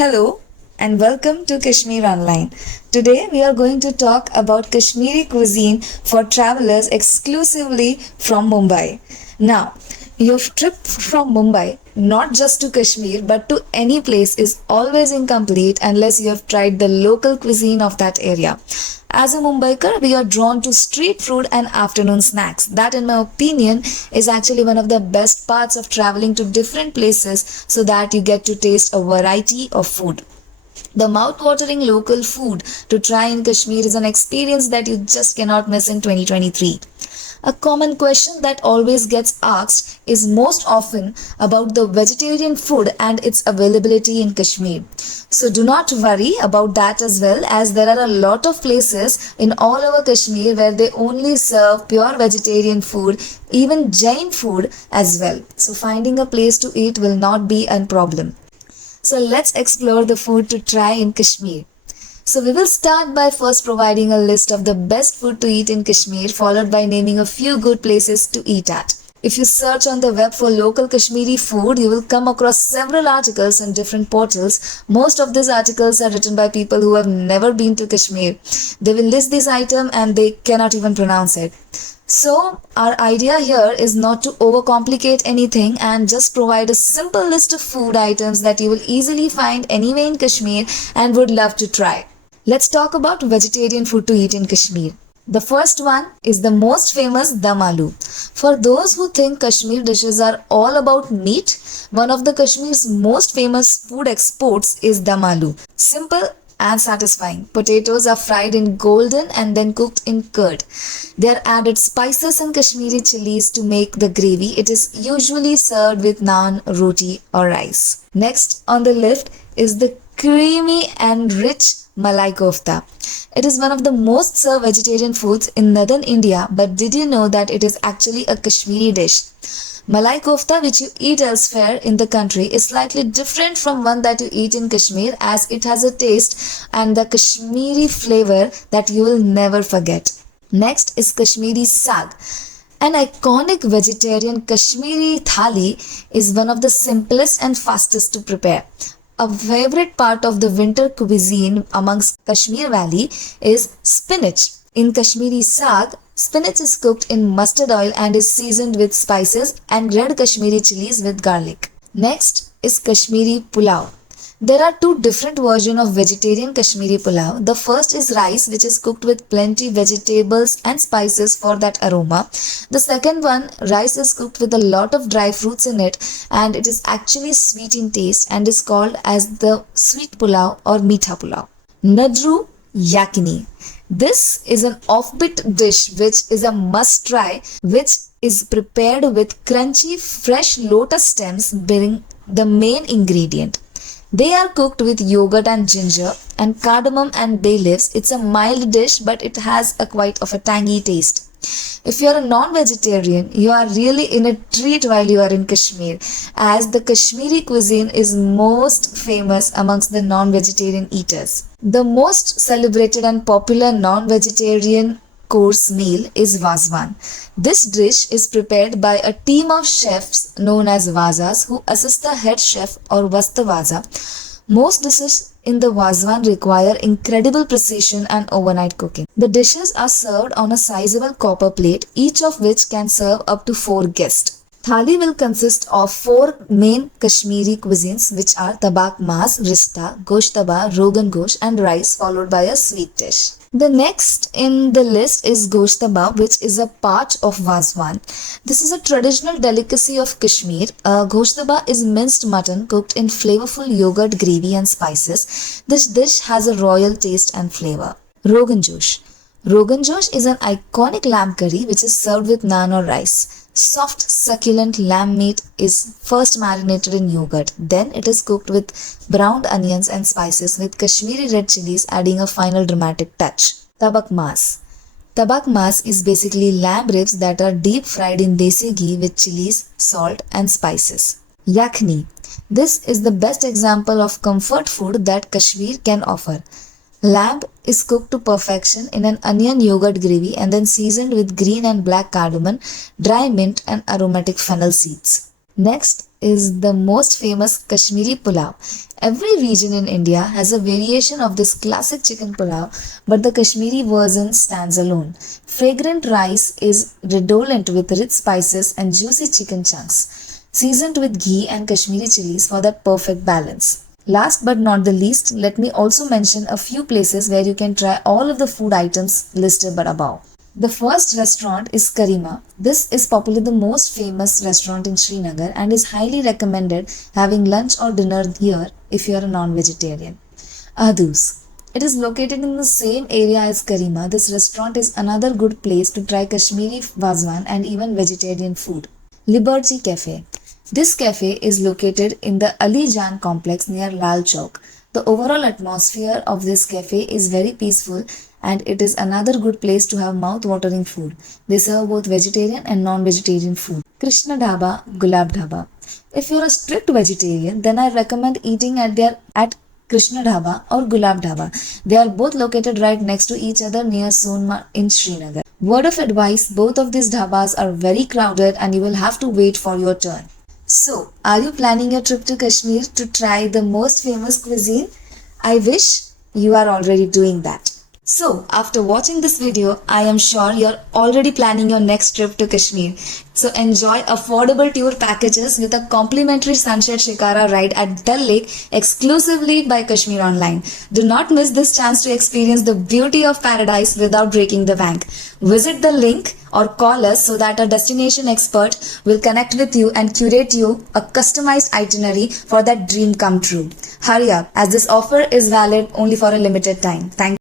Hello and welcome to Kashmir Online. Today we are going to talk about Kashmiri cuisine for travelers exclusively from Mumbai. Now, your trip from Mumbai, not just to Kashmir but to any place, is always incomplete unless you have tried the local cuisine of that area. As a Mumbaiker, we are drawn to street food and afternoon snacks. That, in my opinion, is actually one of the best parts of traveling to different places so that you get to taste a variety of food. The mouth-watering local food to try in Kashmir is an experience that you just cannot miss in 2023. A common question that always gets asked is most often about the vegetarian food and its availability in Kashmir. So do not worry about that as well, as there are a lot of places in all over Kashmir where they only serve pure vegetarian food, even Jain food as well. So finding a place to eat will not be a problem. So let's explore the food to try in Kashmir. So we will start by first providing a list of the best food to eat in Kashmir, followed by naming a few good places to eat at. If you search on the web for local Kashmiri food, you will come across several articles on different portals. Most of these articles are written by people who have never been to Kashmir. They will list this item and they cannot even pronounce it. So, our idea here is not to overcomplicate anything and just provide a simple list of food items that you will easily find anywhere in Kashmir and would love to try. Let's talk about vegetarian food to eat in Kashmir. The first one is the most famous Dhamalu. For those who think Kashmir dishes are all about meat, one of the Kashmir's most famous food exports is Dhamalu. Simple and satisfying. Potatoes are fried in golden and then cooked in curd. There are added spices and Kashmiri chilies to make the gravy. It is usually served with naan, roti or rice. Next on the list is the creamy and rich Malai Kofta. It is one of the most served vegetarian foods in northern India, but did you know that it is actually a Kashmiri dish? Malai kofta, which you eat elsewhere in the country, is slightly different from one that you eat in Kashmir, as it has a taste and the Kashmiri flavor that you will never forget. Next is Kashmiri Sag. An iconic vegetarian Kashmiri thali is one of the simplest and fastest to prepare. A favorite part of the winter cuisine amongst Kashmir Valley is spinach. In Kashmiri Sag, spinach is cooked in mustard oil and is seasoned with spices and red Kashmiri chilies with garlic. Next is Kashmiri Pulao. There are two different versions of vegetarian Kashmiri Pulao. The first is rice, which is cooked with plenty vegetables and spices for that aroma. The second one, rice is cooked with a lot of dry fruits in it, and it is actually sweet in taste and is called as the sweet pulao or meetha pulao. Nadru yakini. This is an offbeat dish which is a must try, which is prepared with crunchy fresh lotus stems being the main ingredient. They are cooked with yogurt and ginger and cardamom and bay leaves. It's a mild dish, but it has a quite of a tangy taste. If you are a non-vegetarian, you are really in a treat while you are in Kashmir, as the Kashmiri cuisine is most famous amongst the non-vegetarian eaters. The most celebrated and popular non-vegetarian course meal is Wazwan. This dish is prepared by a team of chefs known as Vazas who assist the head chef or Vastavaza. Most dishes in the Wazwan require incredible precision and overnight cooking. The dishes are served on a sizable copper plate, each of which can serve up to 4 guests. Thali will consist of 4 main Kashmiri cuisines, which are tabak mas, rista, Goshtaba, Rogan gosh and rice, followed by a sweet dish. The next in the list is Goshtaba, which is a part of Wazwan. This is a traditional delicacy of Kashmir. Goshtaba is minced mutton cooked in flavorful yogurt gravy and spices. This dish has a royal taste and flavor. Rogan josh. Rogan josh is an iconic lamb curry which is served with naan or rice. Soft, succulent lamb meat is first marinated in yogurt. Then it is cooked with browned onions and spices with Kashmiri red chilies, adding a final dramatic touch. Tabak mas. Tabak mas is basically lamb ribs that are deep fried in desi ghee with chilies, salt and spices. Yakhni. This is the best example of comfort food that Kashmir can offer. Lamb is cooked to perfection in an onion yogurt gravy and then seasoned with green and black cardamom, dry mint and aromatic fennel seeds. Next is the most famous Kashmiri Pulao. Every region in India has a variation of this classic chicken pulao, but the Kashmiri version stands alone. Fragrant rice is redolent with rich spices and juicy chicken chunks, seasoned with ghee and Kashmiri chilies for that perfect balance. Last but not the least, let me also mention a few places where you can try all of the food items listed above. The first restaurant is Karima. This is probably the most famous restaurant in Srinagar and is highly recommended having lunch or dinner here if you are a non-vegetarian. Adus. It is located in the same area as Karima. This restaurant is another good place to try Kashmiri Wazwan and even vegetarian food. Liberty Cafe. This cafe is located in the Ali Jan complex near Lal Chowk. The overall atmosphere of this cafe is very peaceful and it is another good place to have mouth-watering food. They serve both vegetarian and non-vegetarian food. Krishna Dhaba, Gulab Dhaba. If you're a strict vegetarian, then I recommend eating at Krishna Dhaba or Gulab Dhaba. They are both located right next to each other near Sonma in Srinagar. Word of advice, both of these dhabas are very crowded and you will have to wait for your turn. So, are you planning your trip to Kashmir to try the most famous cuisine? I wish you are already doing that. So, after watching this video, I am sure you're already planning your next trip to Kashmir. So, enjoy affordable tour packages with a complimentary sunset Shikara ride at Dal Lake exclusively by Kashmir Online. Do not miss this chance to experience the beauty of paradise without breaking the bank. Visit the link or call us so that a destination expert will connect with you and curate you a customized itinerary for that dream come true. Hurry up, as this offer is valid only for a limited time. Thank you.